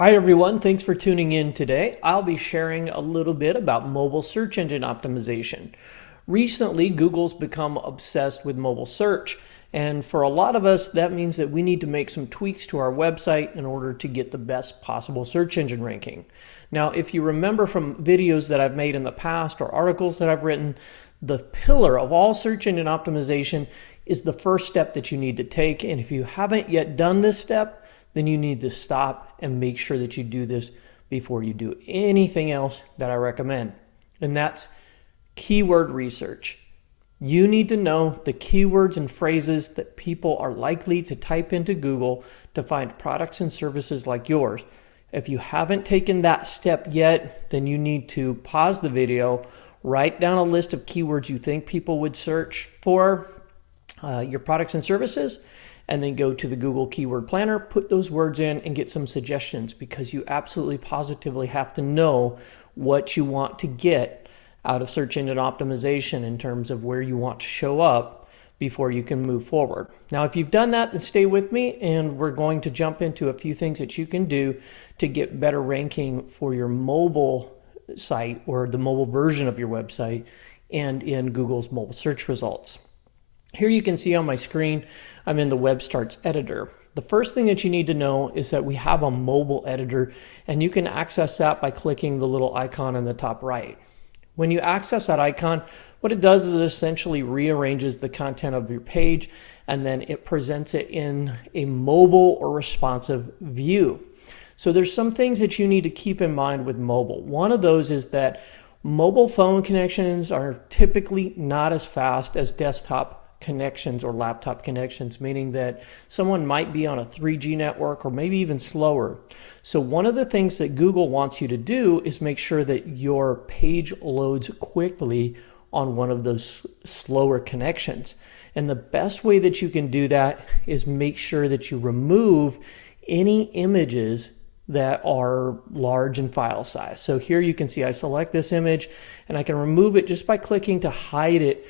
Hi everyone, thanks for tuning in today. I'll be sharing a little bit about mobile search engine optimization. Recently, Google's become obsessed with mobile search, and for a lot of us, that means that we need to make some tweaks to our website in order to get the best possible search engine ranking. Now, if you remember from videos that I've made in the past or articles that I've written, the pillar of all search engine optimization is the first step that you need to take, and if you haven't yet done this step, then you need to stop and make sure that you do this before you do anything else that I recommend. And that's keyword research. You need to know the keywords and phrases that people are likely to type into Google to find products and services like yours. If you haven't taken that step yet, then you need to pause the video, write down a list of keywords you think people would search for your products and services, and then go to the Google Keyword Planner, put those words in, and get some suggestions, because you absolutely positively have to know what you want to get out of search engine optimization in terms of where you want to show up before you can move forward. Now, if you've done that, then stay with me, and we're going to jump into a few things that you can do to get better ranking for your mobile site or the mobile version of your website and in Google's mobile search results. Here you can see on my screen, I'm in the Web Starts editor. The first thing that you need to know is that we have a mobile editor, and you can access that by clicking the little icon in the top right. When you access that icon, what it does is it essentially rearranges the content of your page, and then it presents it in a mobile or responsive view. So there's some things that you need to keep in mind with mobile. One of those is that mobile phone connections are typically not as fast as desktop connections or laptop connections, meaning that someone might be on a 3G network or maybe even slower. So one of the things that Google wants you to do is make sure that your page loads quickly on one of those slower connections. And the best way that you can do that is make sure that you remove any images that are large in file size. So here you can see I select this image, and I can remove it just by clicking to hide it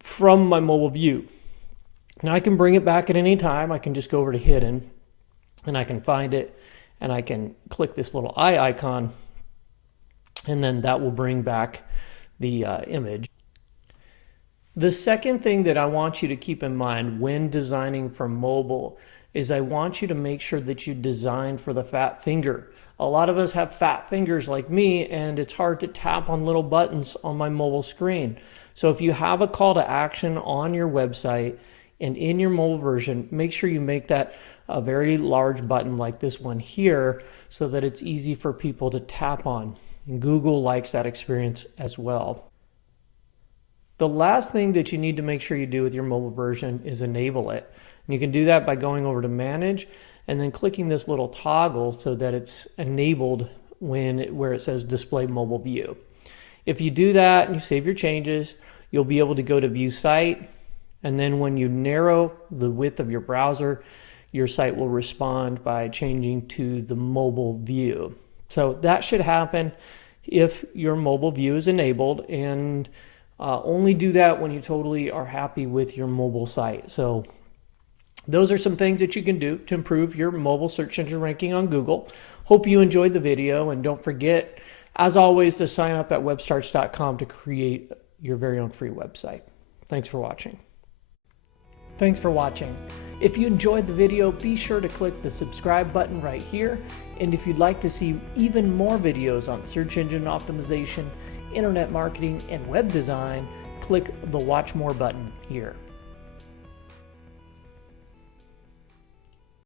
from my mobile view. Now I can bring it back at any time. I can just go over to hidden, and I can find it, and I can click this little eye icon, and then that will bring back the image. The second thing that I want you to keep in mind when designing for mobile is I want you to make sure that you design for the fat finger. A lot of us have fat fingers like me, and it's hard to tap on little buttons on my mobile screen. So if you have a call to action on your website and in your mobile version, make sure you make that a very large button like this one here so that it's easy for people to tap on. And Google likes that experience as well. The last thing that you need to make sure you do with your mobile version is enable it. And you can do that by going over to Manage and then clicking this little toggle so that it's enabled where it says Display Mobile View. If you do that and you save your changes, you'll be able to go to View Site, and then when you narrow the width of your browser, your site will respond by changing to the mobile view. So that should happen if your mobile view is enabled, and only do that when you totally are happy with your mobile site. So those are some things that you can do to improve your mobile search engine ranking on Google. Hope you enjoyed the video, and don't forget, as always, to sign up at webstarts.com to create your very own free website. Thanks for watching. Thanks for watching. If you enjoyed the video, be sure to click the subscribe button right here. And if you'd like to see even more videos on search engine optimization, internet marketing, and web design, click the Watch More button here.